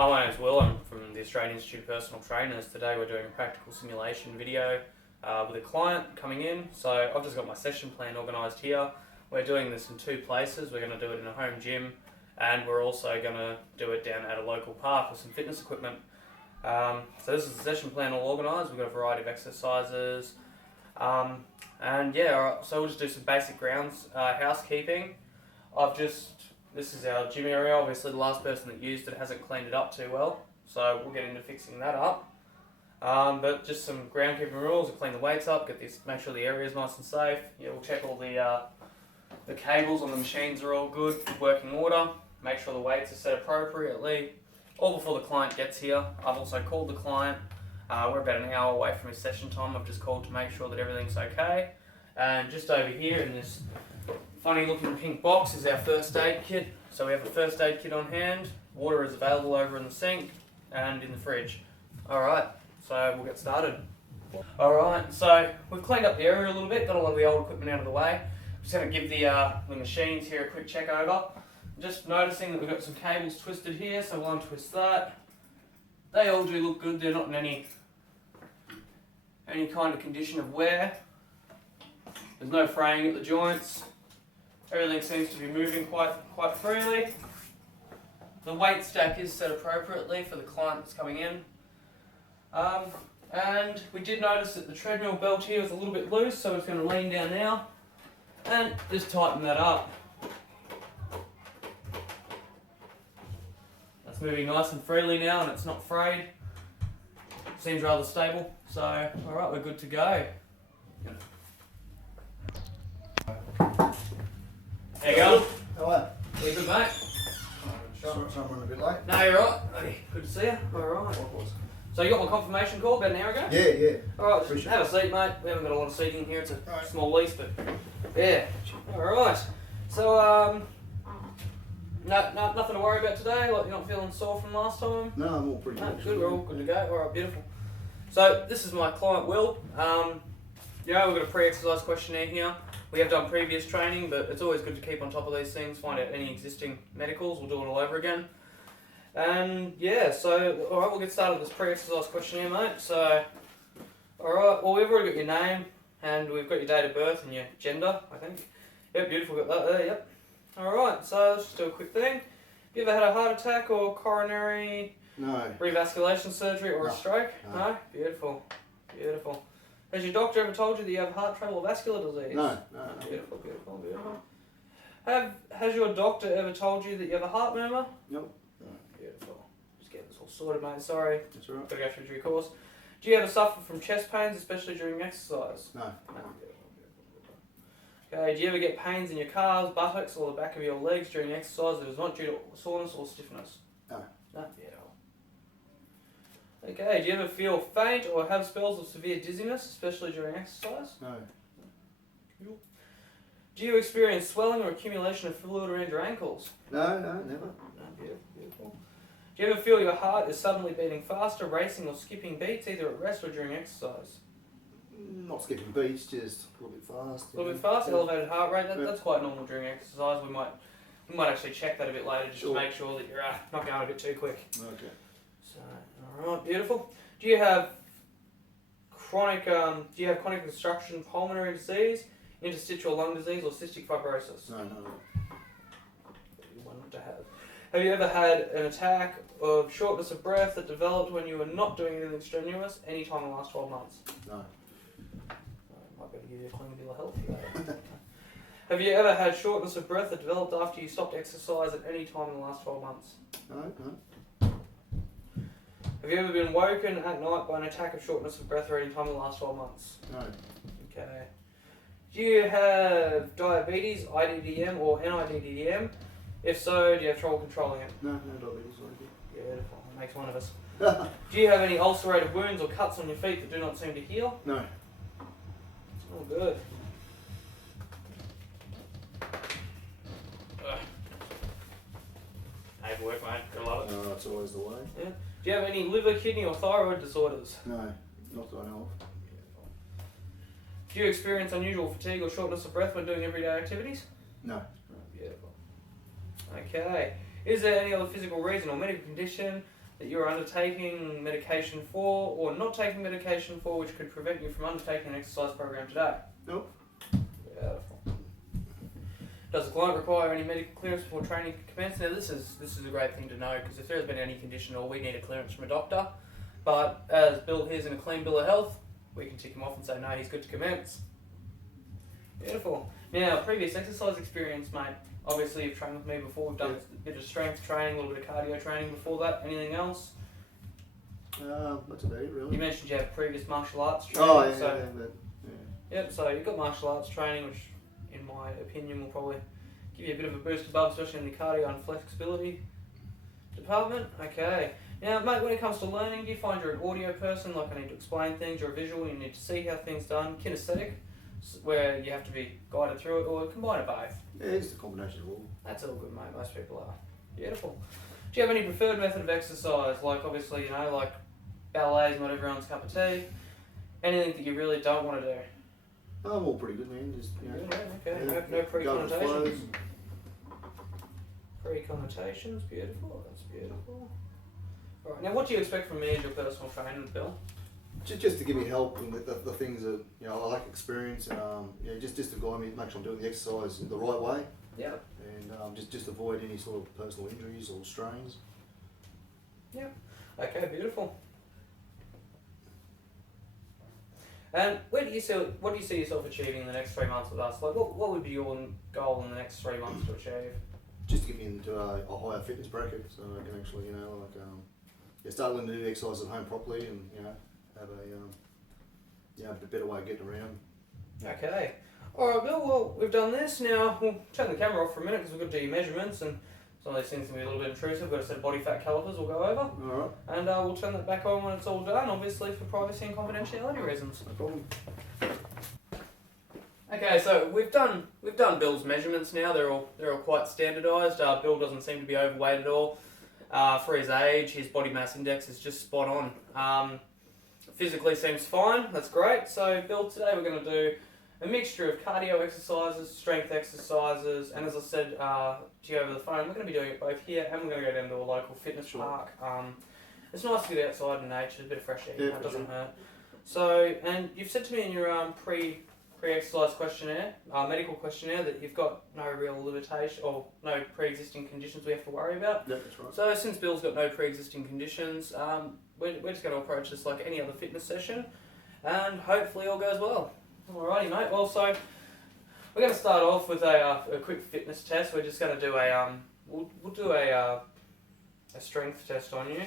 Hi, my name's Will. I'm from the Australian Institute of Personal Trainers. Today we're doing a practical simulation video with a client coming in. So I've just got my session plan organised here. We're doing this in two places. We're going to do it in a home gym, and we're also going to do it down at a local park with some fitness equipment. So this is the session plan all organised. We've got a variety of exercises. And yeah, alright, so we'll just do some basic grounds housekeeping. This is our gym area. Obviously the last person that used it hasn't cleaned it up too well, so we'll get into fixing that up. But just some groundkeeping rules: we'll clean the weights up, make sure the area is nice and safe. Yeah, we'll check all the cables on the machines are all good, working order. Make sure the weights are set appropriately, all before the client gets here. I've also called the client. We're about an hour away from his session time. I've just called to make sure that everything's okay. And just over here in this funny looking pink box is our first aid kit. So we have a first aid kit on hand. Water is available over in the sink and in the fridge. Alright, so we'll get started. Alright, so we've cleaned up the area a little bit, got a lot of the old equipment out of the way. Just going to give the machines here a quick check over. Just noticing that we've got some cables twisted here, so we'll untwist that. They all do look good, they're not in any kind of condition of wear. There's no fraying at the joints. Everything seems to be moving quite freely. The weight stack is set appropriately for the client that's coming in. And we did notice that the treadmill belt here is a little bit loose, so it's going to lean down now and just tighten that up. That's moving nice and freely now and it's not frayed. Seems rather stable, so alright, we're good to go. There you go. How are you? You good, mate? Sorry, I'm running a bit late. No, you're right. Okay, good to see you. Alright. So you got my confirmation call about an hour ago? Yeah. Alright, just have a seat, mate. We haven't got a lot of seating here. It's a small lease, but yeah. Alright. So, nothing to worry about today? Like, you're not feeling sore from last time? No, I'm all pretty good. Good, we're all good to go. Alright, beautiful. So, this is my client, Will. We've got a pre-exercise questionnaire here. We have done previous training, but it's always good to keep on top of these things, find out any existing medicals. We'll do it all over again. And yeah, so alright, we'll get started with this pre-exercise questionnaire, mate. So, alright, well, we've already got your name, and we've got your date of birth and your gender, I think. Yep, beautiful, got that there, yep. Alright, so let's just do a quick thing. Have you ever had a heart attack or coronary revasculation surgery or a stroke? No? Beautiful. Has your doctor ever told you that you have heart trouble or vascular disease? No. Beautiful. Has your doctor ever told you that you have a heart murmur? Nope. Beautiful. Just getting this all sorted, mate. Sorry. That's all right. Got to go through your course. Do you ever suffer from chest pains, especially during exercise? No. Okay. Do you ever get pains in your calves, buttocks, or the back of your legs during exercise that is not due to soreness or stiffness? No. Beautiful. Okay, do you ever feel faint or have spells of severe dizziness, especially during exercise? No. Do you experience swelling or accumulation of fluid around your ankles? No, never. No, beautiful. Do you ever feel your heart is suddenly beating faster, racing or skipping beats, either at rest or during exercise? Not skipping beats, just a little bit fast. A little bit fast, elevated heart rate, that's quite normal during exercise. We might actually check that a bit later just to make sure that you're not going a bit too quick. Okay. So, alright, beautiful. Do you have chronic obstruction pulmonary disease, interstitial lung disease, or cystic fibrosis? No. You want to have. Have you ever had an attack of shortness of breath that developed when you were not doing anything strenuous any time in the last 12 months? No. I might be able to give you a clean bill of health for that. Have you ever had shortness of breath that developed after you stopped exercise at any time in the last 12 months? No. Have you ever been woken at night by an attack of shortness of breath or any time in the last 12 months? No. Okay. Do you have diabetes, IDDM or NIDDM? If so, do you have trouble controlling it? No diabetes. Beautiful. That makes one of us. Do you have any ulcerated wounds or cuts on your feet that do not seem to heal? No. Oh, good. Paperwork, mate. Gotta love it. That's always the way. Yeah. Do you have any liver, kidney or thyroid disorders? No, not that I know of. Do you experience unusual fatigue or shortness of breath when doing everyday activities? No. Beautiful. Okay. Is there any other physical reason or medical condition that you're undertaking medication for or not taking medication for which could prevent you from undertaking an exercise program today? Nope. Beautiful. Does the client require any medical clearance before training commences? Now this is a great thing to know, because if there has been any condition or we need a clearance from a doctor, but as Bill here's in a clean bill of health, we can tick him off and say no, he's good to commence. Beautiful. Now, previous exercise experience, mate. Obviously you've trained with me before, we've done a bit of strength training, a little bit of cardio training before that. Anything else? That's about it really. You mentioned you have previous martial arts training. Oh, yeah, so, yeah. Yep, so you've got martial arts training, which in my opinion will probably give you a bit of a boost above, especially in the cardio and flexibility department. Okay. Now, mate, when it comes to learning, do you find you're an audio person, like I need to explain things, or a visual, you need to see how things done, kinesthetic, where you have to be guided through it, or combine of both? Yeah, it's a combination of all. That's all good, mate. Most people are. Beautiful. Do you have any preferred method of exercise? Like, obviously, you know, like ballet is not everyone's cup of tea. Anything that you really don't want to do? I'm all pretty good, man. Just, you know, Yeah, okay. yeah, No pre-connotations. flows. Pre-connotations. Beautiful. That's beautiful. All right. Now, what do you expect from me as your personal trainer, Bill? Just to give me help and the things that, you know, I like experience, and just to guide me, make sure I'm doing the exercise the right way, Yeah. and just avoid any sort of personal injuries or strains. Yeah. Okay. Beautiful. And what do you see yourself achieving in the next 3 months with us? Like, what would be your goal in the next 3 months to achieve? Just to get me into a higher fitness bracket, so I can actually, you know, like, start learning to do exercise at home properly, and you know, have a better way of getting around. Okay. Alright, Bill, well, we've done this. Now, we'll turn the camera off for a minute because we've got to do your measurements, and some of these things can be a little bit intrusive. We've got a set of body fat calipers we'll go over. Alright. And we'll turn that back on when it's all done, obviously for privacy and confidentiality reasons. No problem. Okay, so we've done Bill's measurements now. They're all quite standardised. Bill doesn't seem to be overweight at all. For his age, his body mass index is just spot on. Physically seems fine. That's great. So Bill, today we're going to do a mixture of cardio exercises, strength exercises, and as I said to you over the phone, we're going to be doing it both here, and we're going to go down to a local fitness park. It's nice to get outside in nature, a bit of fresh air, it doesn't hurt. So, and you've said to me in your pre-exercise questionnaire, medical questionnaire, that you've got no real limitation or no pre-existing conditions we have to worry about. Yeah, that's right. So since Bill's got no pre-existing conditions, we're just going to approach this like any other fitness session, and hopefully all goes well. Alrighty, mate. Well, so we're going to start off with a quick fitness test. We're just going to do we'll do a strength test on you.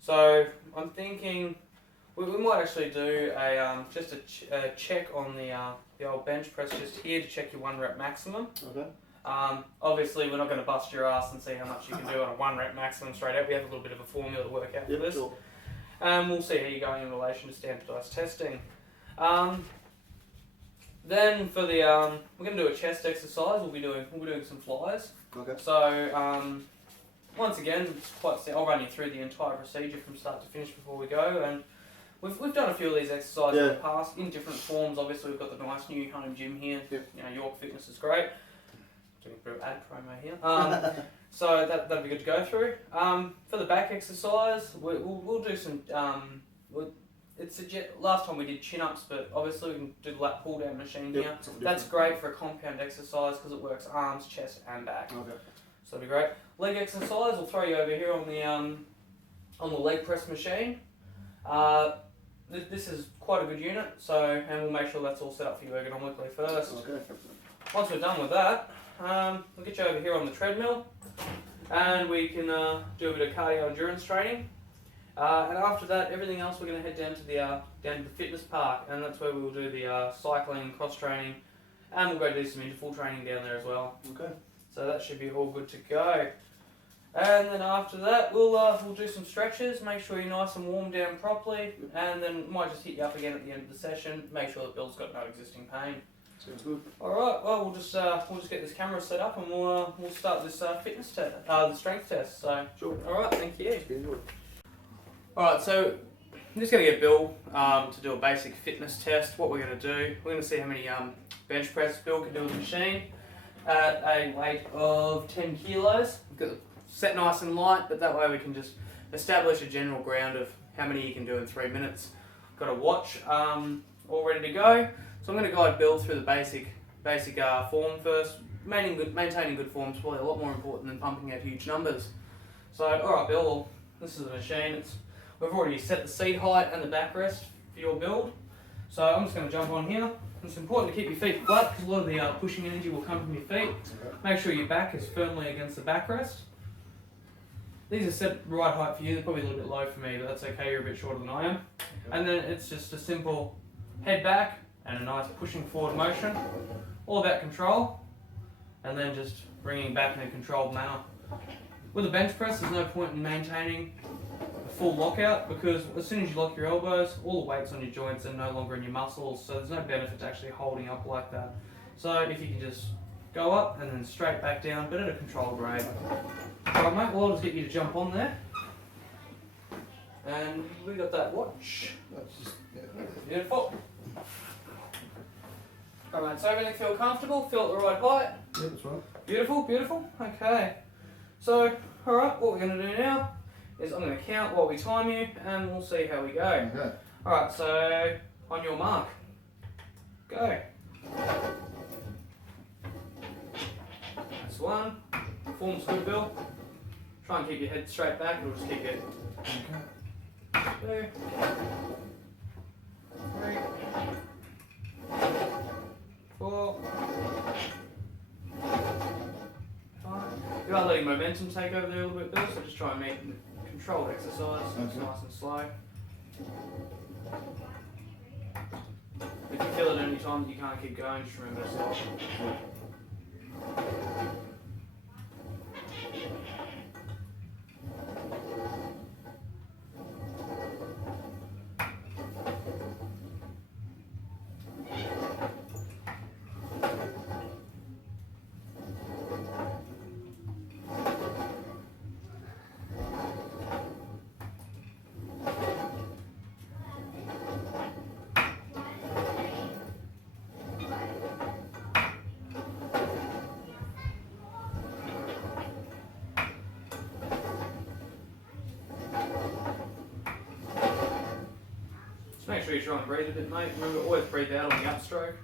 So I'm thinking we might actually do just a check on the old bench press just here to check your 1 rep maximum. Okay. Obviously, we're not going to bust your ass and see how much you can do on a 1 rep maximum straight out. We have a little bit of a formula to work out for this. Sure. We'll see how you're going in relation to standardised testing. Then for the we're going to do a chest exercise. We'll be doing some flies. Okay. So once again, it's quite simple. I'll run you through the entire procedure from start to finish before we go. And we've done a few of these exercises in the past in different forms. Obviously, we've got the nice new home gym here. Yep. You know, York Fitness is great. Doing a bit of ad promo here. So that'll be good to go through. For the back exercise, we'll do some. Last time we did chin-ups, but obviously we can do the lat pull-down machine here. That's great for a compound exercise because it works arms, chest, and back. Okay. So that'll be great. Leg exercise, we'll throw you over here on the leg press machine. This is quite a good unit, and we'll make sure that's all set up for you ergonomically first. Okay. Once we're done with that, we'll get you over here on the treadmill, and we can do a bit of cardio endurance training. And after that, everything else, we're going to head down to the fitness park, and that's where we'll do the cycling and cross training, and we'll go do some interval training down there as well. Okay. So that should be all good to go. And then after that, we'll do some stretches, make sure you're nice and warm down properly, and then might just hit you up again at the end of the session, make sure that Bill's got no existing pain. Sounds good. All right. Well, we'll just get this camera set up, and we'll start this fitness test, the strength test. So. Sure. All right. Thank you. Enjoy. Alright, so I'm just going to get Bill to do a basic fitness test. What we're going to do, we're going to see how many bench press Bill can do with the machine at a weight of 10 kilos. We've got it set nice and light, but that way we can just establish a general ground of how many you can do in 3 minutes. Got a watch all ready to go. So I'm going to guide Bill through the basic form first. Maintaining good form is probably a lot more important than pumping out huge numbers. So, alright Bill, well, this is the machine. We've already set the seat height and the backrest for your build. So I'm just going to jump on here. It's important to keep your feet flat because a lot of the pushing energy will come from your feet. Make sure your back is firmly against the backrest. These are set the right height for you. They're probably a little bit low for me, but that's okay. You're a bit shorter than I am. And then it's just a simple head back and a nice pushing forward motion. All about control. And then just bringing back in a controlled manner. With a bench press, there's no point in maintaining a full lockout because as soon as you lock your elbows, all the weight's on your joints and no longer in your muscles, so there's no benefit to actually holding up like that. So if you can just go up and then straight back down, but at a controlled rate. Alright mate, well I'll just get you to jump on there. And we got that watch. Beautiful. Alright mate, so everything feel comfortable? Feel at the right height? Yeah, that's right. Beautiful, beautiful. Okay. So, alright, what we're going to do now is I'm going to count while we time you and we'll see how we go. Okay. Alright, so on your mark. Go. That's one. Form's good, Bill. Try and keep your head straight back, it'll just keep it. Okay. 2, 3, 4, 5. You are letting momentum take over there a little bit, Bill, so just try and make a controlled exercise. It's nice and slow. If you feel at any time that you can't keep going, just remember to stop. Make sure you try and breathe a bit, mate. Remember, always breathe out on the upstroke.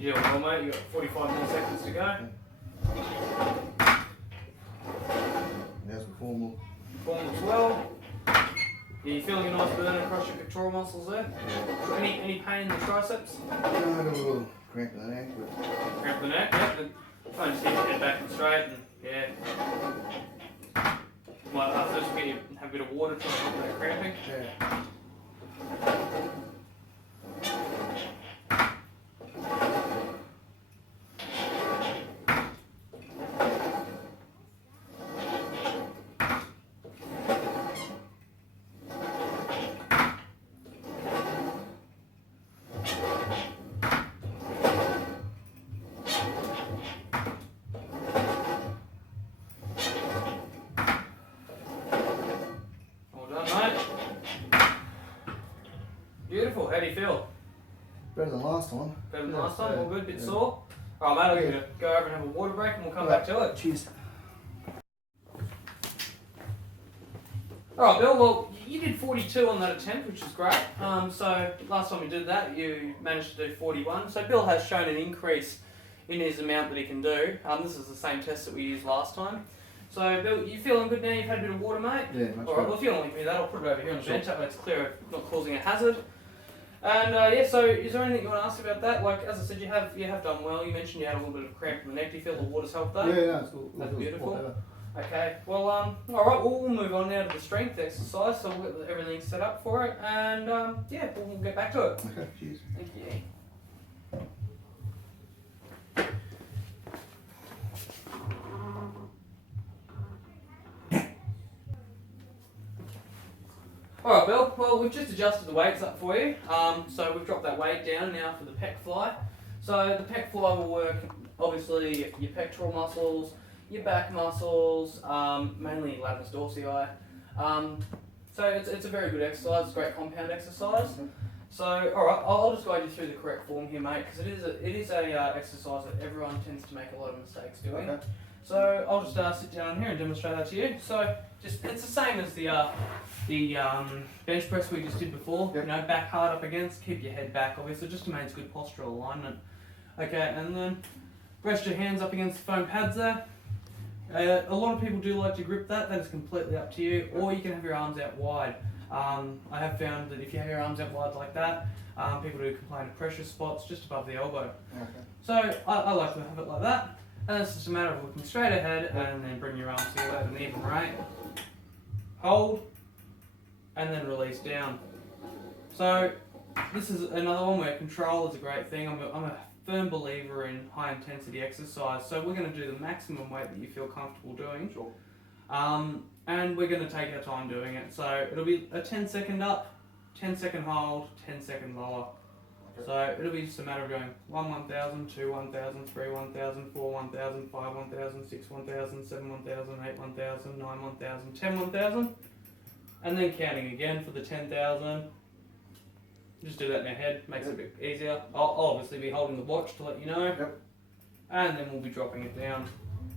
You doing well, mate? You've got 45 more seconds to go. There's the formal. Form as well. Yeah, you feeling a nice burn across your pectoral muscles there? Yeah. Any pain in the triceps? No, I got a little cramp in the neck, but... Cramp in the neck? Yep. Then try and just keep your head back and straight and yeah. Might first get you have a bit of water to stop that cramping. Yeah. Beautiful, how do you feel? Better than last time. Better than last time? All good, bit sore? Alright mate, I'll get you to go over and have a water break and we'll come back to it. Cheers. Alright Bill, well you did 42 on that attempt, which is great. So last time you did that, you managed to do 41. So Bill has shown an increase in his amount that he can do. This is the same test that we used last time. So Bill, you feeling good now? You've had a bit of water, mate? Yeah, much Alright, well if you don't want to give me that, I'll put it over here on the bench. That way it's clear of not causing a hazard. And yeah, so is there anything you want to ask about that? Like as I said, you have done well. You mentioned you had a little bit of cramp in the neck. Do you feel the water's helped that? Yeah, it's all, That's all beautiful. better. Okay, well, all right, we'll move on now to the strength exercise. So we'll get everything set up for it, and yeah, we'll get back to it. Okay, cheers. Thank you. Alright Bill, well we've just adjusted the weights up for you. So we've dropped that weight down now for the pec fly. So the pec fly will work obviously your pectoral muscles, your back muscles, mainly your latissimus dorsii. So it's a very good exercise, it's a great compound exercise. So alright, I'll just guide you through the correct form here mate, because it is a exercise that everyone tends to make a lot of mistakes doing. Okay. So I'll just sit down here and demonstrate that to you. So it's the same as the bench press we just did before. Yep. You know, back hard up against, keep your head back. Obviously, just to maintain good postural alignment. Okay, and then rest your hands up against the foam pads there. A lot of people do like to grip that. That is completely up to you. Or you can have your arms out wide. I have found that if you have your arms out wide like that, people do complain of pressure spots just above the elbow. Okay. So I like to have it like that. And it's just a matter of looking straight ahead and then bring your arms together at an even rate. Hold, and then release down. So this is another one where control is a great thing. I'm a firm believer in high intensity exercise. So we're going to do the maximum weight that you feel comfortable doing. Sure. And we're going to take our time doing it. So it'll be a 10-second up, 10-second hold, 10-second lower. So it'll be just a matter of going 1 1,000, 2 1,000, 3 1,000, 4 1,000, 5 1,000, 6 1,000, 7 1,000, 8 1,000, 9 1,000, 10 1,000, and then counting again for the 10,000. Just do that in your head, makes it a bit easier. I'll obviously be holding the watch to let you know, and then we'll be dropping it down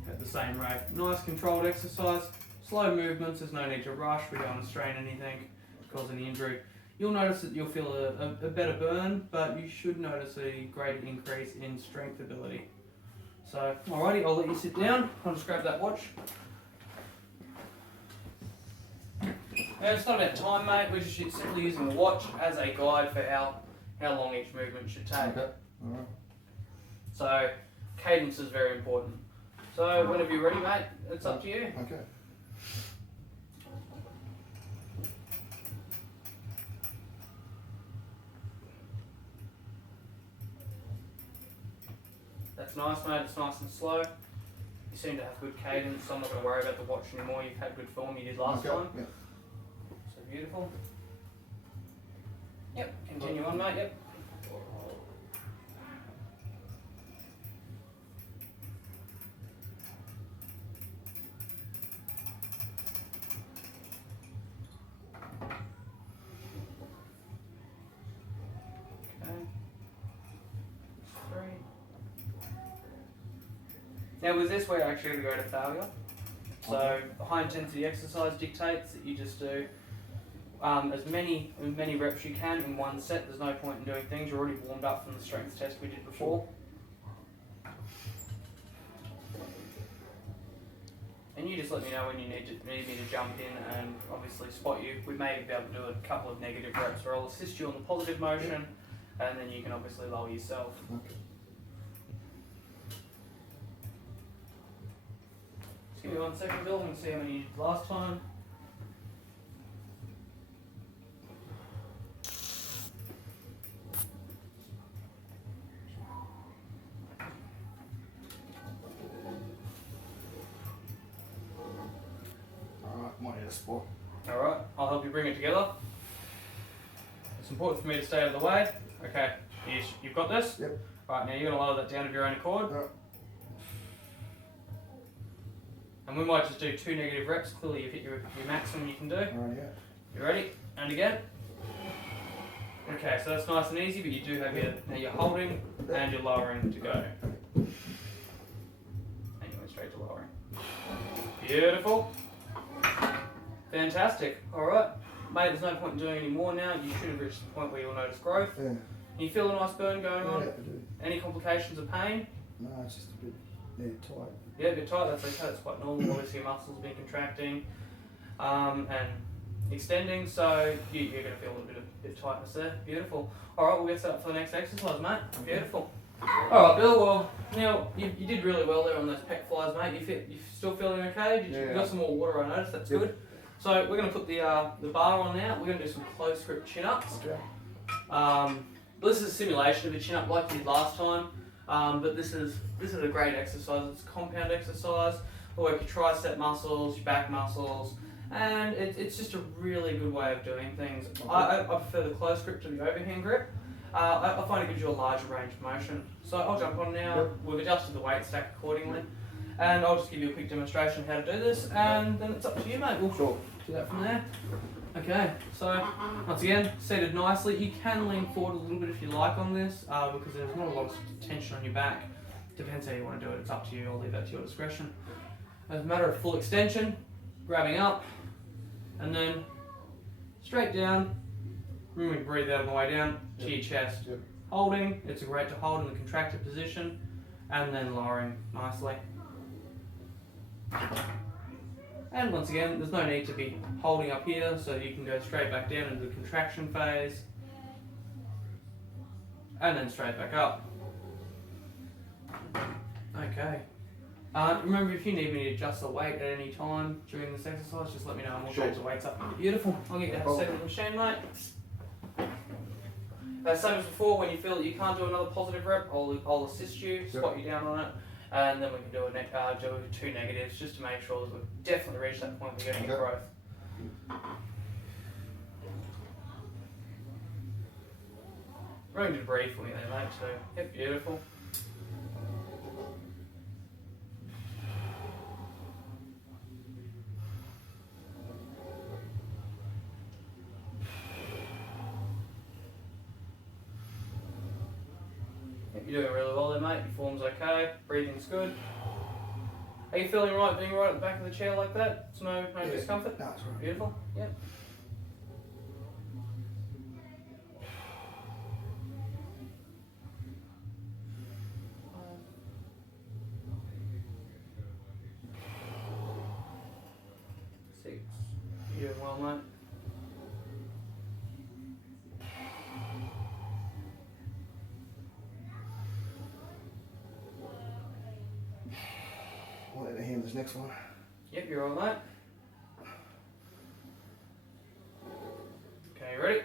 at the same rate. Nice controlled exercise, slow movements, there's no need to rush, we don't want to strain anything, cause any injury. You'll notice that you'll feel a better burn, but you should notice a greater increase in strength ability. So, alrighty, I'll let you sit down. I'll just grab that watch. And it's not about time, mate. We're just simply using the watch as a guide for how long each movement should take. Okay. Alright. So, cadence is very important. So, whenever you're ready, mate, it's up to you. Okay. That's nice, mate. It's nice and slow. You seem to have good cadence, so I'm not going to worry about the watch anymore. You've had good form you did last time. Yeah. So beautiful. Yep, continue on, mate. Yep. Now with this we're actually going to go to failure. So high intensity exercise dictates that you just do as many reps as you can in one set. There's no point in doing things. You're already warmed up from the strength test we did before. And you just let me know when you need me to jump in and obviously spot you. We may be able to do a couple of negative reps where I'll assist you on the positive motion and then you can obviously lower yourself. Okay. Give me 1 second, Bill, and see how many you did last time. Alright, might need a spot. Alright, I'll help you bring it together. It's important for me to stay out of the way. Okay, you've got this? Yep. Alright, now you're going to lower that down of your own accord. Alright. And we might just do 2 negative reps. Clearly you've hit your maximum you can do. Alright, yeah. You ready? And again. Okay, so that's nice and easy, but you do have now you're holding and you're lowering to go. And you went straight to lowering. Beautiful. Fantastic. Alright. Mate, there's no point in doing any more now. You should have reached the point where you'll notice growth. Yeah. Can you feel a nice burn going on? Yeah, I do. Any complications of pain? No, it's just a bit tight. Yeah, a bit tight, that's okay, that's quite normal. Obviously your muscles have been contracting. And extending, so you're going to feel a little bit of tightness there. Beautiful. Alright, we'll get set up for the next exercise, mate. Beautiful. Alright, Bill, well, Neil, you did really well there on those pec flies, mate. You still feeling okay? You got some more water, I noticed, that's good. So we're going to put the bar on now. We're going to do some close grip chin-ups. Okay. This is a simulation of a chin-up like you did last time, but this is a great exercise. It's a compound exercise. It'll work your tricep muscles, your back muscles, and it's just a really good way of doing things. I prefer the close grip to the overhand grip. I find it gives you a larger range of motion. So I'll jump on now. Yep. We've adjusted the weight stack accordingly, and I'll just give you a quick demonstration of how to do this, and then it's up to you, mate. We'll do that from there. Okay, so once again, seated nicely. You can lean forward a little bit if you like on this, because there's not a lot of tension on your back. Depends how you want to do it, it's up to you. I'll leave that to your discretion. As a matter of full extension, grabbing up, and then straight down. Remember to breathe out on the way down to your chest. Yep. Holding, it's great to hold in the contracted position, and then lowering nicely. And once again, there's no need to be holding up here, so you can go straight back down into the contraction phase, and then straight back up. Okay. Remember, if you need me to adjust the weight at any time during this exercise, just let me know and we'll change the weights up. Beautiful. I'll get you to set in the machine, mate. Same as before, when you feel that you can't do another positive rep, I'll assist you, spot you down on it, and then we can do two negatives just to make sure that we've definitely reached that point we're getting growth. Room to breathe for me there, mate, too. Yep, beautiful. You're doing really well there, mate. Your form's okay. Breathing's good. Are you feeling right being right at the back of the chair like that? It's no discomfort? No, it's right. Beautiful. Yep. Six. You're doing well, mate. I'll let the hand this next one. Yep, you're all right. Okay, you ready?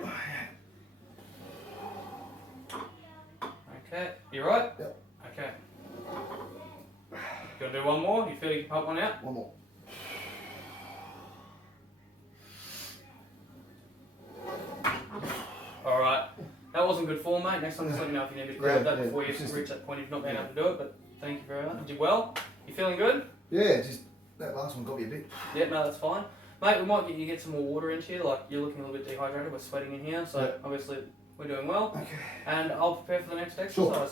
Okay, you right? Yep. Okay. You gonna do one more? You feel you can pump one out? One more. Alright. That wasn't good form, mate. Next time just let me know if you need me to grab that before you reach that point if you've not been able to do it, but thank you very much. You did well. You feeling good? Yeah, just that last one got me a bit. Yeah, no, that's fine. Mate, we might get some more water into you, like you're looking a little bit dehydrated, we're sweating in here, so obviously we're doing well. Okay. And I'll prepare for the next exercise. Sure.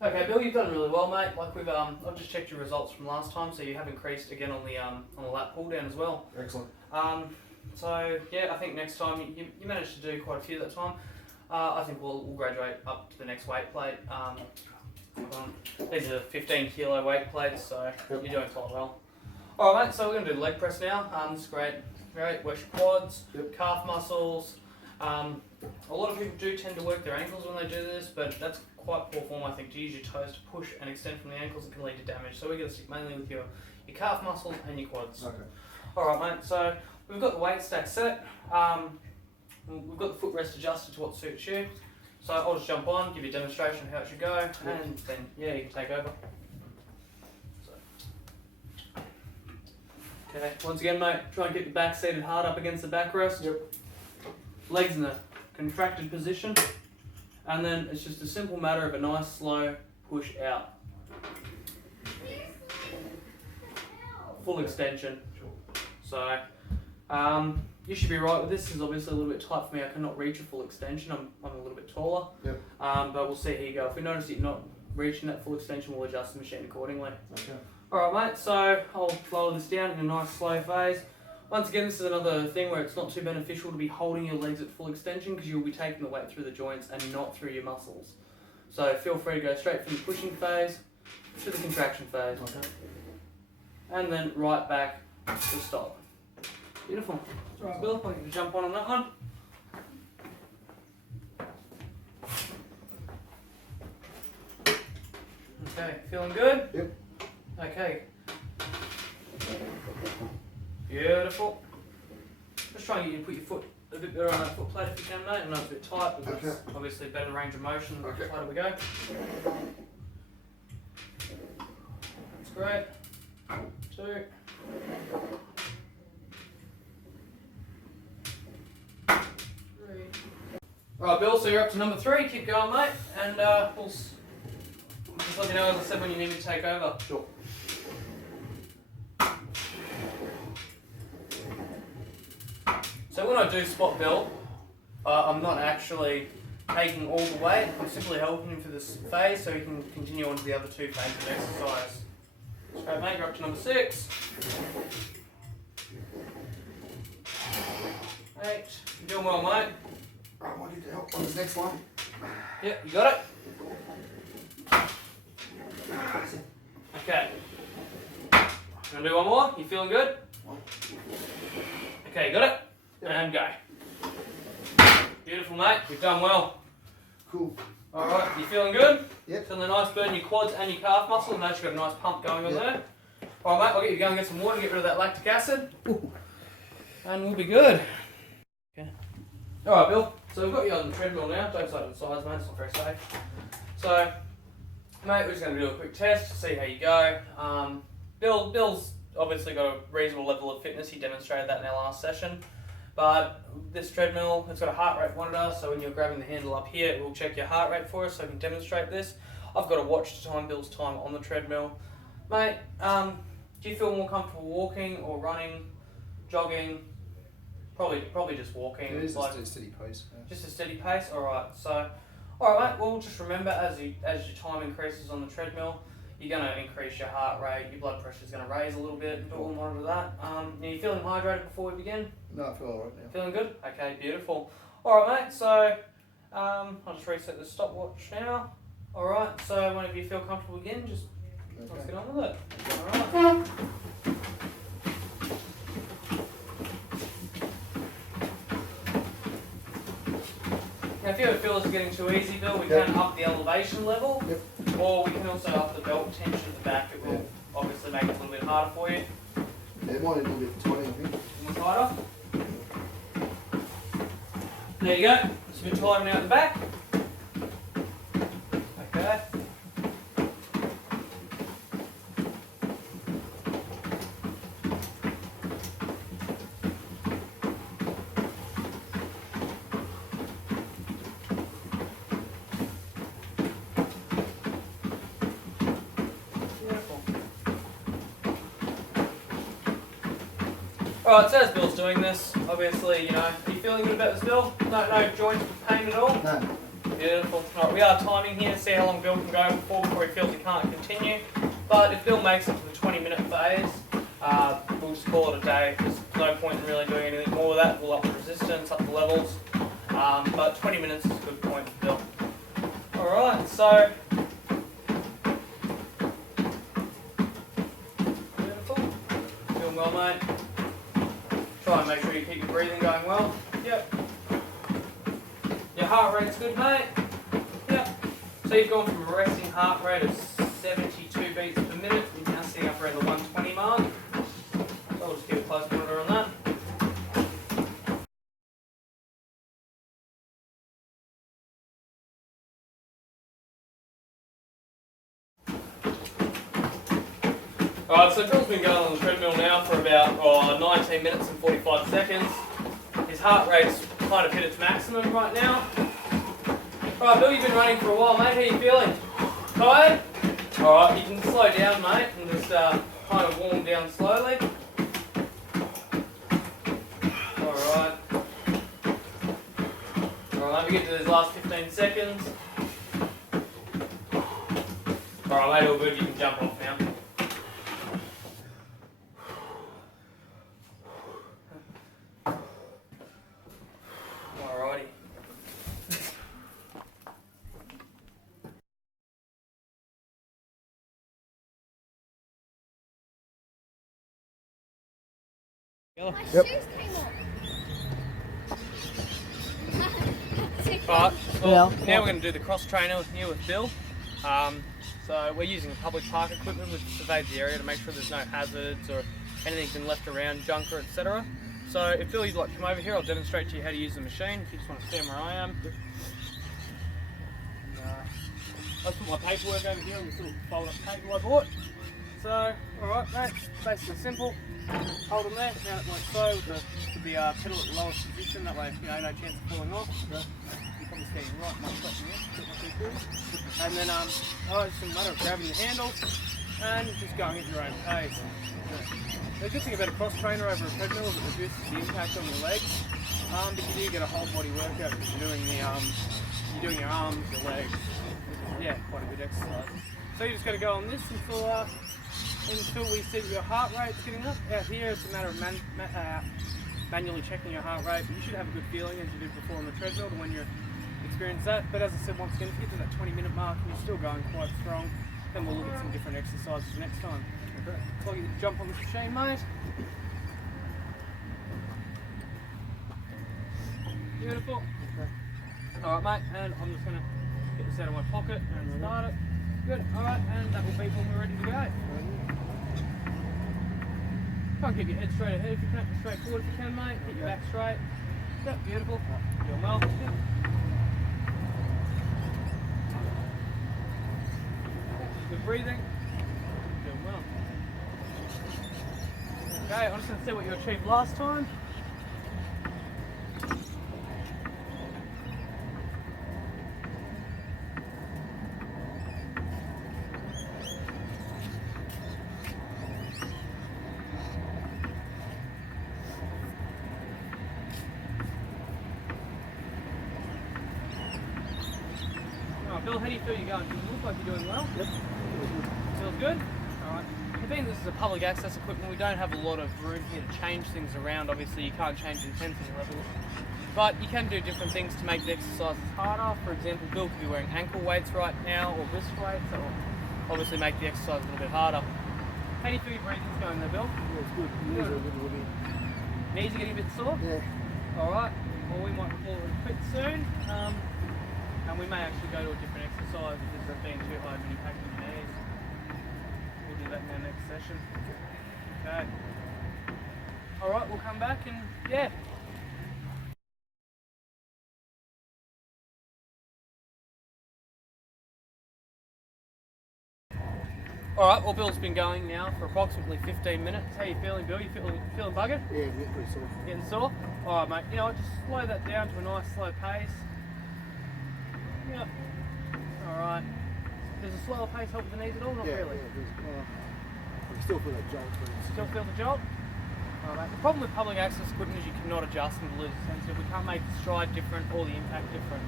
Okay, Bill, you've done really well, mate. Like I've just checked your results from last time, so you have increased again on the lat pull down as well. Excellent. So yeah, I think next time you managed to do quite a few that time. I think we'll graduate up to the next weight plate. These are 15 kilo weight plates, so you're doing quite well. All right, mate. So we're going to do leg press now. This is great. Works your quads, calf muscles. A lot of people do tend to work their ankles when they do this, but that's quite poor form, I think, to use your toes to push and extend from the ankles. It can lead to damage. So we're going to stick mainly with your calf muscles and your quads. Okay. All right, mate. So we've got the weight stack set. We've got the footrest adjusted to what suits you. So I'll just jump on, give you a demonstration of how it should go, and then you can take over. So. Okay, once again, mate, try and get your back seated hard up against the backrest. Yep. Legs in a contracted position, and then it's just a simple matter of a nice slow push out. Full extension. So, you should be right with this. This is obviously a little bit tight for me. I cannot reach a full extension. I'm a little bit taller. Yep. But we'll see how you go. If we notice that you're not reaching that full extension, we'll adjust the machine accordingly. Okay. Alright, mate, so I'll lower this down in a nice slow phase. Once again, this is another thing where it's not too beneficial to be holding your legs at full extension because you'll be taking the weight through the joints and not through your muscles. So feel free to go straight from the pushing phase, contraction phase. Okay. And then right back to stop. Beautiful. Alright, Bill, I can jump on that one. Okay, feeling good? Yep. Okay. Beautiful. Just try and get you to put your foot a bit better on that foot plate if you can, mate. I know it's a bit tight, but Okay. that's obviously better range of motion. Okay. The tighter we go. That's great. 2. Alright, Bill, so you're up to number 3. Keep going, mate. And we'll just let me know, as I said, when you need me to take over. Sure. So when I do spot Bill, I'm not actually taking all the weight. I'm simply helping him for this phase so he can continue on to the other 2 phases of exercise. Okay, mate, you're up to number 6. 8. You're doing well, mate. Right, I need to help on this next one. Yep, you got it. Okay. Gonna do one more? You feeling good? Okay, you got it? Yep. And go. Beautiful, mate. You've done well. Cool. Alright, you feeling good? Yep. Feeling nice, burn your quads and your calf muscles. Notice you've got a nice pump going on there. Alright, mate, I'll get you to go and get some water, get rid of that lactic acid. Ooh. And we'll be good. Okay. Alright, Bill. So we've got you on the treadmill now. Don't side to the sides, mate. It's not very safe. So, mate, we're just going to do a quick test to see how you go. Bill's obviously got a reasonable level of fitness. He demonstrated that in our last session. But this treadmill, it's got a heart rate monitor, so when you're grabbing the handle up here, it will check your heart rate for us so I can demonstrate this. I've got a watch to time Bill's time on the treadmill. Mate, do you feel more comfortable walking or running, jogging? Probably just walking. It is like, a steady pace. Yeah. just a steady pace? Alright, so, alright mate, well just remember as your time increases on the treadmill, you're going to increase your heart rate, your blood pressure is going to raise a little bit, we'll monitor that. Are you feeling hydrated before we begin? No, I feel alright now. Feeling good? Okay, beautiful. Alright mate, so I'll just reset the stopwatch now. Alright, so whenever you feel comfortable again, just let's get on with it. Alright. Now if you ever feel it's getting too easy, Bill, we can up the elevation level, or we can also up the belt tension at the back. It will obviously make it a little bit harder for you. Yeah, it might need a little bit tighter, I think. A little tighter. There you go. It's a bit tighter now at the back. Okay. Alright, so as Bill's doing this, obviously, you know, are you feeling good about this, Bill? No joint pain at all? No. Beautiful. Alright, we are timing here to see how long Bill can go before he feels he can't continue. But if Bill makes it to the 20-minute phase, we'll just call it a day. There's no point in really doing anything more with that. We'll up the resistance, up the levels. But 20 minutes is a good point for Bill. Alright, so beautiful. Doing well, mate. Try and make sure you keep your breathing going well. Yep. Your heart rate's good, mate. Yep. So you've gone from a resting heart rate of 72 beats per minute. You're now sitting up around the 120 mark. So we'll just keep a close monitor on that. Alright, so Bill's been going on the treadmill now for about 19 minutes and 45 seconds. His heart rate's kind of hit its maximum right now. Alright, Bill, you've been running for a while, mate. How are you feeling? Tired? Alright, you can slow down, mate, and just kind of warm down slowly. Alright. Alright, let me get to these last 15 seconds. Alright, mate, all good. You can jump off now. My Yep. shoes came off. Alright, well, Yeah. now we're going to do the cross trainer here with Bill. So we're using public park equipment which surveys the area to make sure there's no hazards or anything's been left around, junker, etc. So if Bill, you'd like to come over here, I'll demonstrate to you how to use the machine. If you just want to stand where I am. I'll put my paperwork over here on this little fold up paper I bought. So, alright mate, basically simple. Hold them there, mount it like so with the pedal at the lowest position, that way no chance of falling off. You're probably standing right in my top here, and then it's just a matter of grabbing the handle and just going at your own pace. The good thing about a cross trainer over a treadmill is it reduces the impact on your legs, but you do get a whole body workout because you're doing your arms, your legs. Yeah, quite a good exercise. So you just got to go on this until we see that your heart rate's getting up. Out here it's a matter of manually checking your heart rate, but you should have a good feeling as you did before on the treadmill when you experience that. But as I said, once again, if you get to that 20-minute mark and you're still going quite strong, then we'll look at some different exercises next time. Okay. So you jump on the machine, mate. Beautiful. Okay. Alright mate, and I'm just going to get this out of my pocket and start it. Good, alright, and that will be when we're ready to go. Try and keep your head straight ahead if you can, straight forward if you can, mate. Keep your back straight. Yep, beautiful. Doing well. Yep. Good breathing. Doing well. Okay, I'm just going to see what you achieved last time. Bill, how do you feel you're going? Does it look like you're doing well? Yep. Feels good? Alright. Being this is a public access equipment, we don't have a lot of room here to change things around. Obviously, you can't change intensity levels. But you can do different things to make the exercises harder. For example, Bill could be wearing ankle weights right now, or wrist weights, that will obviously make the exercise a little bit harder. How do you feel your breathing's going there, Bill? Yeah, it's good. Knees are a little bit. Knees are getting a bit sore? Yeah. Alright. Well, we might call it quit soon. And we may actually go to a different exercise if this is being too hard and impacting your knees. We'll do that in our next session. Okay. Alright, we'll come back and yeah. Alright, well Bill's been going now for approximately 15 minutes. How you feeling, Bill? You feeling buggered? Yeah, getting pretty sore. Getting sore? Alright mate, you know what, just slow that down to a nice slow pace. Yep. Alright. Does a slower pace help with the knees at all? Not really. Yeah, I can still feel that jolt. Still feel the jolt? Alright. The problem with public access equipment is you cannot adjust and lose the sensitive. We can't make the stride different or the impact different.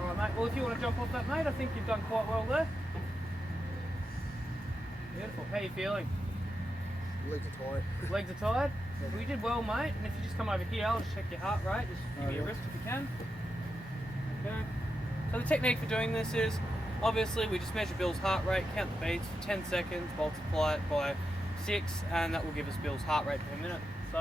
Alright mate, well if you want to jump off that mate, I think you've done quite well there. Beautiful. How are you feeling? Legs are tired. Legs are tired? Well, you did well mate, and if you just come over here, I'll just check your heart rate. Just give me a wrist if you can. Okay. So the technique for doing this is, obviously we just measure Bill's heart rate, count the beats for 10 seconds, multiply it by 6, and that will give us Bill's heart rate per minute. So,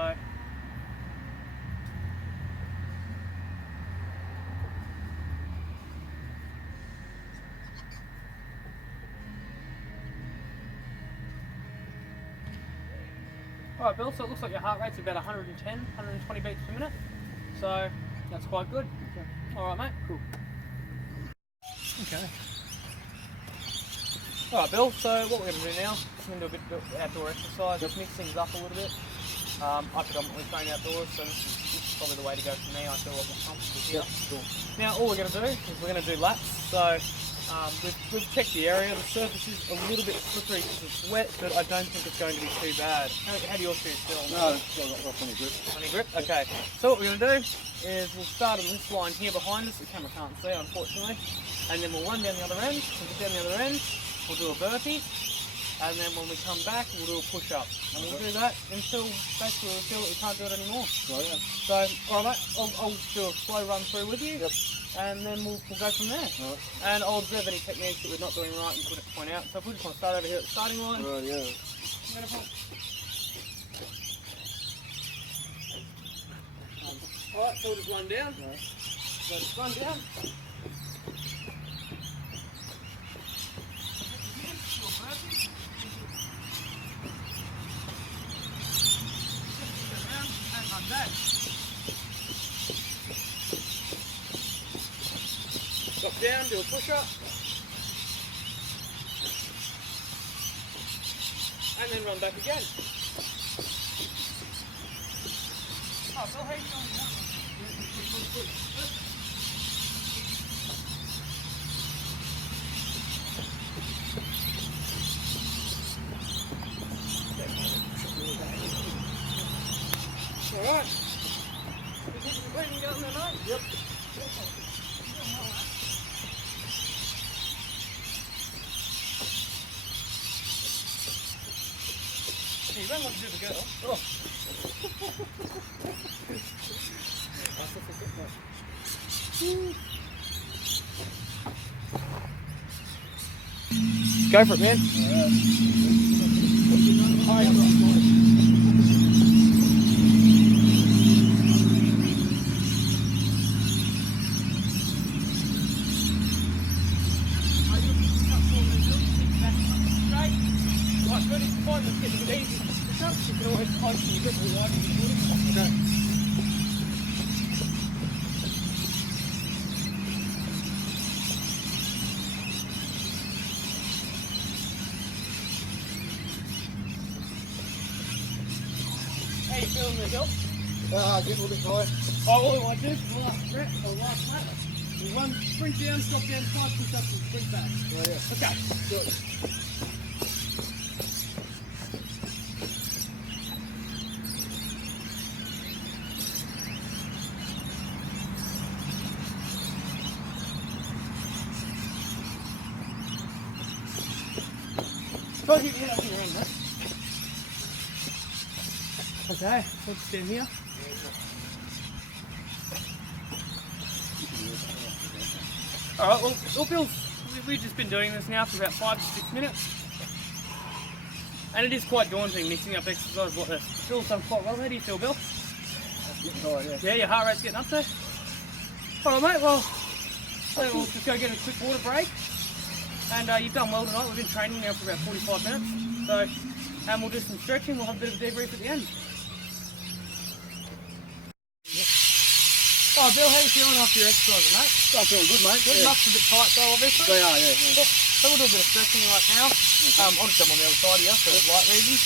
alright Bill, so it looks like your heart rate's about 110, 120 beats per minute. So, that's quite good. Okay. Alright mate. Cool. Okay. Alright Bill, so what we're going to do now, we're going to do a bit of outdoor exercise, just mix things up a little bit. I predominantly train outdoors, so this is probably the way to go for me. I feel a lot more comfortable here. Cool. Now all we're going to do is we're going to do laps. So we've checked the area, the surface is a little bit slippery because it's wet, but I don't think it's going to be too bad. How do your shoes feel? No, I've got plenty of grip. Plenty of grip? Okay. So what we're going to do is we'll start on this line here behind us. The camera can't see, unfortunately. And then we'll run down the other end. We'll get down the other end. We'll do a burpee. And then when we come back, we'll do a push-up. And we'll do that until basically we feel that we can't do it anymore. Right, yeah. So, alright mate, I'll do a slow run through with you. Yep. And then we'll go from there. Right. And I'll observe any techniques that we're not doing right and point out. So if we just want to start over here at the starting line. Right, yeah. Beautiful. Alright, so we'll just run down. Right. So just run down. And run back. Drop down, do a push-up. And then run back again. Oh, Bill, how you doing? Alright. You keeping the breathing going there, mate? Yep. Hey, you run like a bit of a girl. Oh. Go for it, man. How you feeling the hill? Get a little bit tight. Oh, all we want to do is last rep or last lap. We run, sprint down, stop down, 5 push-ups and sprint back. Oh, yeah. Okay. Good. Try to get your head up in your own, mate. Okay, so just stand here. Alright, well Bill, we've just been doing this now for about 5 to 6 minutes. And it is quite daunting mixing up exercise like this. Phil's done quite well. How do you feel, Bill? Getting tight, yeah. Yeah, your heart rate's getting up there. Alright mate, well, so we'll just go get a quick water break. And you've done well tonight. We've been training now for about 45 minutes. So, and we'll do some stretching. We'll have a bit of a debrief at the end. Oh, Bill, how are you feeling after your exercise, mate? I'm feeling good, mate. Good, muscles a bit tight though, obviously. They are, yeah. So we'll do a bit of stretching right now. Okay. I'll just jump on the other side here for light reasons.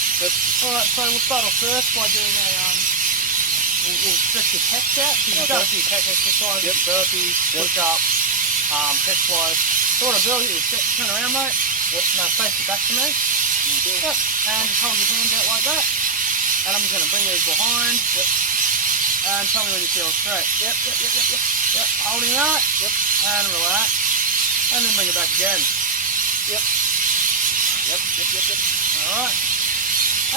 Alright, so we'll start off first by doing a, we'll stretch your pecs out. So you start with your pec exercises, burpees, push-ups, pec flies. So what I'll do is turn around, mate. Now face your back to me. Okay. Yep. And just hold your hands out like that. And I'm just going to bring these behind. Yep. And tell me when you feel straight. Yep. Yep. Holding that. Yep. And relax. And then bring it back again. Yep. Alright.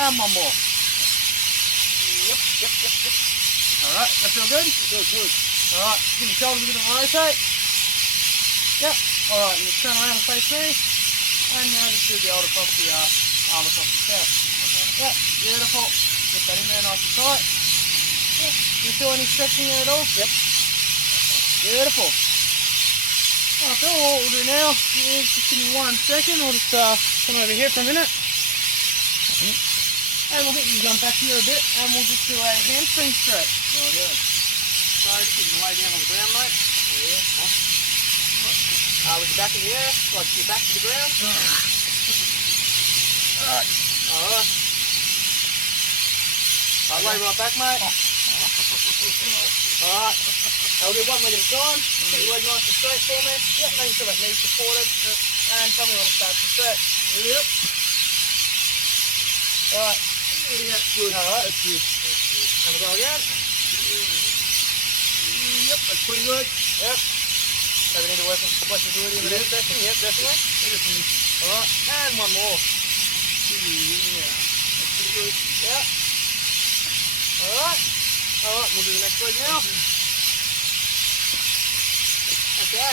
And one more. Yep. Alright, that feel good? Feels good. Alright, give your shoulders a bit of a rotate. Yep. Alright, and just turn around and face me. And now just do the old across the arm across the chest. Yep, beautiful. Get that in there nice and tight. Yep. Do you feel any stretching there at all? Yep. Beautiful. Alright, Bill, what we'll do now is just give me 1 second. We'll just come over here for a minute. And we'll get you to jump back here a bit and we'll just do a hamstring stretch. Oh, yeah. So just get you lay down on the ground, mate. With your back in the air, like your back to the ground. Alright. Lay right back, mate. Alright. I'll do one leg at a time. Get your leg nice and straight for me. Yep, making sure that knee's supported. And tell me when it starts to stretch. Yep. Alright. Yeah, good. Alright. That's good. And we'll go again. Yep, that's pretty good. Yep. So we need to work on flexibility in the next section. Yep, definitely. Alright, and one more. Yeah, that's pretty good. Yep. Alright. Alright, we'll do the next leg now. Okay.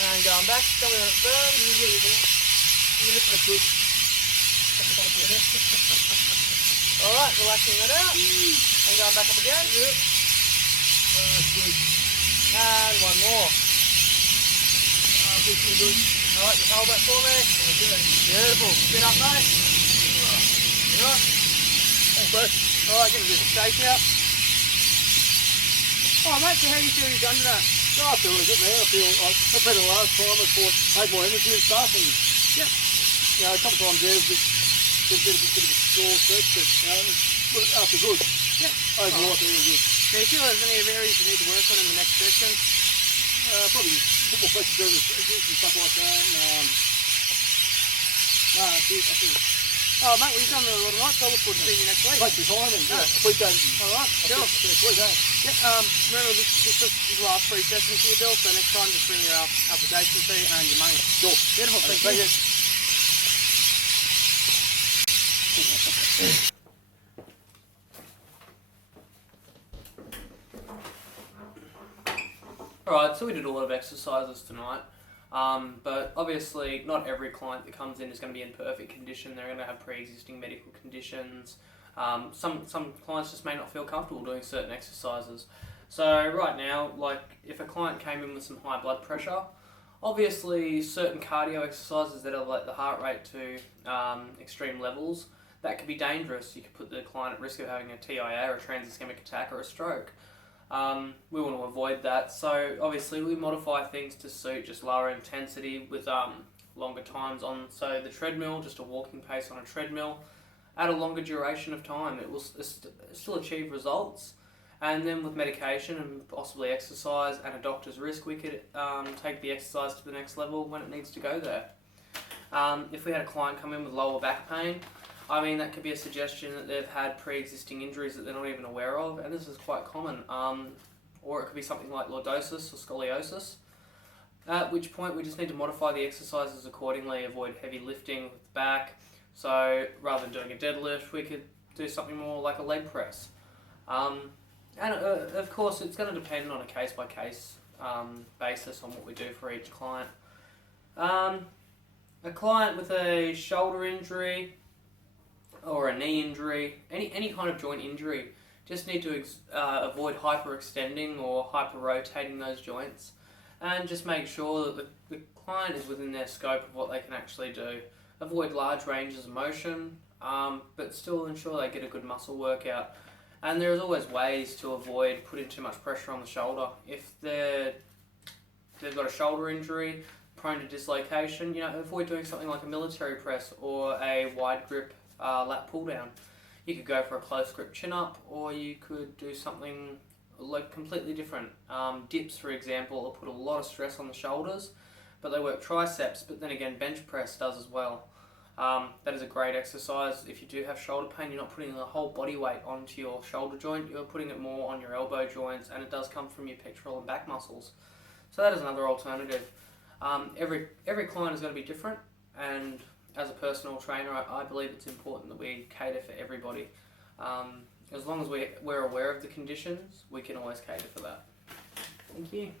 And going back, tell me when it burns. Yeah, that's good. Alright, relaxing that out. And going back up again. Yep. That's good. And one more. This is good. Alright, just hold that for me. Okay. Beautiful. Sit up, mate. Alright. Thanks, bro. Alright, give it a bit of a shake out. Oh, mate, so how do you feel you've done that? No, I feel really good, man. I feel like compared to the last time, I thought I had more energy and stuff, and you know, a couple of times there was a bit of a sore stretch, but after good. Yeah. Overall, I think it was good. Do you feel there's any areas you need to work on in the next session? Probably a bit more flexibility and stuff like that. No, that's it. I think. Oh, mate, well, you've done a lot of nights, so I look forward to seeing you next week. Thanks for your time, and appreciate it. Alright, cool. Sweet, eh? Yeah, remember, this is the last 3 sessions here, Bill, so next time just bring your application fee and your money. Sure. Beautiful, thank you. Alright, so we did a lot of exercises tonight, but obviously not every client that comes in is going to be in perfect condition. They're going to have pre-existing medical conditions. Some clients just may not feel comfortable doing certain exercises. So right now, like if a client came in with some high blood pressure, obviously certain cardio exercises that elevate the heart rate to extreme levels, that could be dangerous. You could put the client at risk of having a TIA or a trans-ischemic attack or a stroke. We want to avoid that, so obviously we modify things to suit just lower intensity with longer times on, so the treadmill, just a walking pace on a treadmill, at a longer duration of time. It will still achieve results, and then with medication and possibly exercise and a doctor's risk, we could take the exercise to the next level when it needs to go there. If we had a client come in with lower back pain, I mean, that could be a suggestion that they've had pre-existing injuries that they're not even aware of, and this is quite common. Or it could be something like lordosis or scoliosis, at which point we just need to modify the exercises accordingly, avoid heavy lifting with the back. So rather than doing a deadlift, we could do something more like a leg press. And of course, it's going to depend on a case-by-case basis on what we do for each client. A client with a shoulder injury, or a knee injury, any kind of joint injury, just need to avoid hyperextending or hyper-rotating those joints, and just make sure that the client is within their scope of what they can actually do. Avoid large ranges of motion, but still ensure they get a good muscle workout. And there's always ways to avoid putting too much pressure on the shoulder. If they've got a shoulder injury, prone to dislocation, avoid doing something like a military press or a wide grip lat pull down. You could go for a close grip chin up, or you could do something like completely different. Dips, for example, will put a lot of stress on the shoulders, but they work triceps, but then again bench press does as well. That is a great exercise. If you do have shoulder pain, you're not putting the whole body weight onto your shoulder joint, you're putting it more on your elbow joints, and it does come from your pectoral and back muscles. So that is another alternative. Every client is going to be different, and as a personal trainer, I believe it's important that we cater for everybody. As long as we're aware of the conditions, we can always cater for that. Thank you.